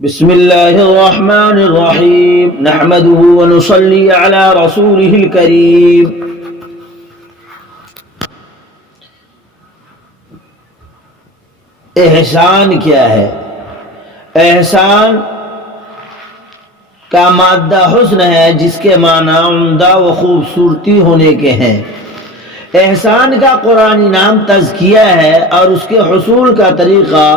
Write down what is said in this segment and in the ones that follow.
بسم اللہ الرحمن الرحیم نحمده ونصلی علی رسوله الکریم۔ احسان کیا ہے؟ احسان کا مادہ حسن ہے، جس کے معنی عمدہ و خوبصورتی ہونے کے ہیں۔ احسان کا قرآنی نام تزکیہ ہے اور اس کے حصول کا طریقہ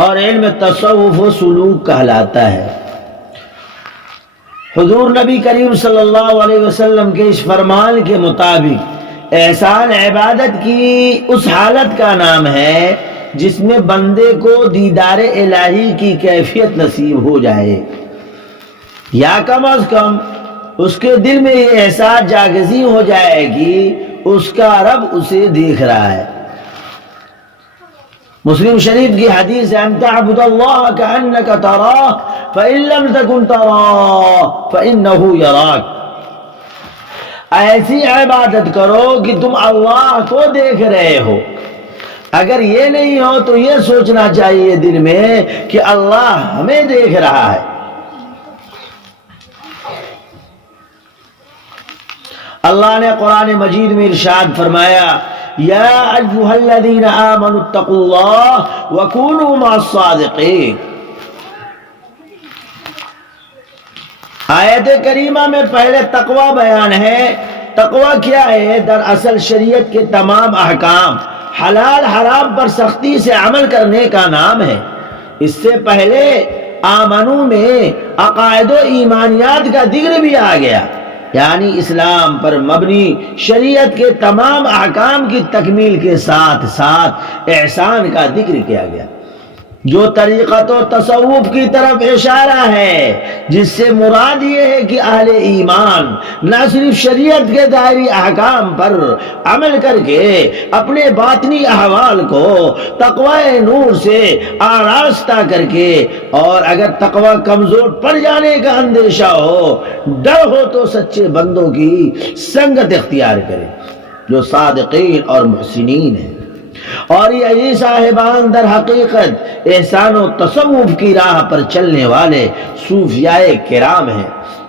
اور علم تصوف و سلوک کہلاتا ہے۔ حضور نبی کریم صلی اللہ علیہ وسلم کے اس فرمان کے مطابق احسان عبادت کی اس حالت کا نام ہے جس میں بندے کو دیدار الہی کی کیفیت نصیب ہو جائے، یا کم از کم اس کے دل میں یہ احساس جاگزی ہو جائے کہ اس کا رب اسے دیکھ رہا ہے۔ مسلم شریف کی حدیث ہے، ان تعبد اللہ کأنک تراہ فإن لم تکن تراہ فإنہ یراک۔ ایسی عبادت کرو کہ تم اللہ کو دیکھ رہے ہو۔ اگر یہ نہیں ہو تو یہ سوچنا چاہیے دل میں کہ اللہ ہمیں دیکھ رہا ہے۔ اللہ نے قرآن مجید میں ارشاد فرمایا، یا ایھا الذین آمنوا اتقوا اللہ وکونوا مع الصادقین۔ آیت کریمہ میں پہلے تقوی بیان ہے۔ تقوی کیا ہے؟ دراصل شریعت کے تمام احکام، حلال حرام پر سختی سے عمل کرنے کا نام ہے۔ اس سے پہلے آمنو میں عقائد و ایمانیات کا ذکر بھی آ گیا، یعنی اسلام پر مبنی شریعت کے تمام احکام کی تکمیل کے ساتھ ساتھ احسان کا ذکر کیا گیا، جو طریقت و تصوف کی طرف اشارہ ہے، جس سے مراد یہ ہے کہ اہل ایمان نہ صرف شریعت کے ظاہری احکام پر عمل کر کے اپنے باطنی احوال کو تقوی نور سے آراستہ کر کے، اور اگر تقوی کمزور پڑ جانے کا اندیشہ ہو، ڈر ہو، تو سچے بندوں کی سنگت اختیار کرے جو صادقین اور محسنین ہیں۔ اور یہی صاحبان در حقیقت احسان و تصوف کی راہ پر چلنے والے صوفیاء کرام ہیں،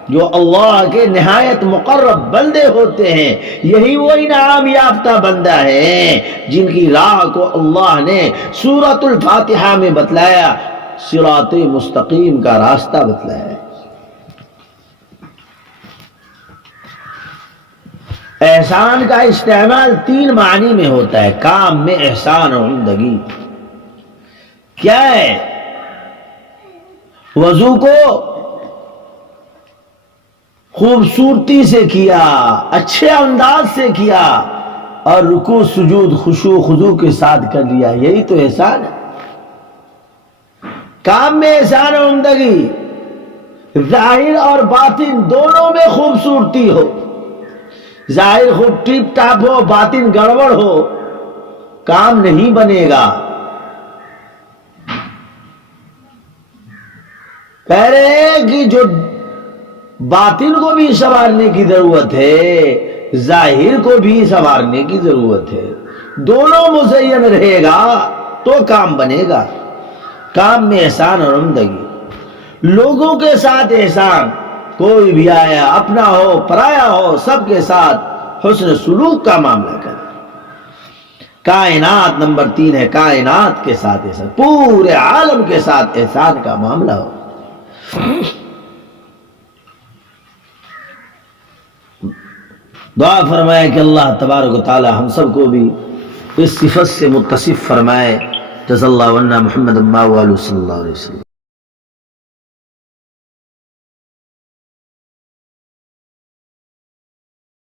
جو اللہ کے نہایت مقرب بندے ہوتے ہیں۔ یہی وہ انعام یافتہ بندہ ہیں جن کی راہ کو اللہ نے سورۃ الفاتحہ میں بتلایا، صراط مستقیم کا راستہ بتلایا ہے۔ احسان کا استعمال تین معنی میں ہوتا ہے۔ کام میں احسان اور عمدگی کیا ہے؟ وضو کو خوبصورتی سے کیا، اچھے انداز سے کیا، اور رکوع سجود خشوع و خضوع کے ساتھ کر لیا، یہی تو احسان ہے۔ کام میں احسان اور عمدگی، ظاہر اور باطن دونوں میں خوبصورتی ہو۔ ظاہر خوب ٹیپ ٹاپ ہو، باطن گڑبڑ ہو، کام نہیں بنے گا۔ کہہ رہے ہیں کہ جو باطن کو بھی سنوارنے کی ضرورت ہے، ظاہر کو بھی سنوارنے کی ضرورت ہے۔ دونوں مزین رہے گا تو کام بنے گا۔ کام میں احسان اور عمدگی، لوگوں کے ساتھ احسان، کوئی بھی آیا، اپنا ہو پرایا ہو، سب کے ساتھ حسن سلوک کا معاملہ کرے۔ کائنات نمبر 3 ہے، کائنات کے ساتھ احسان، پورے عالم کے ساتھ احسان کا معاملہ ہو۔ دعا فرمائے کہ اللہ تبارک و تعالی ہم سب کو بھی اس صفت سے متصف فرمائے۔ جزا اللہ عنا محمد صلی اللہ علیہ وسلم۔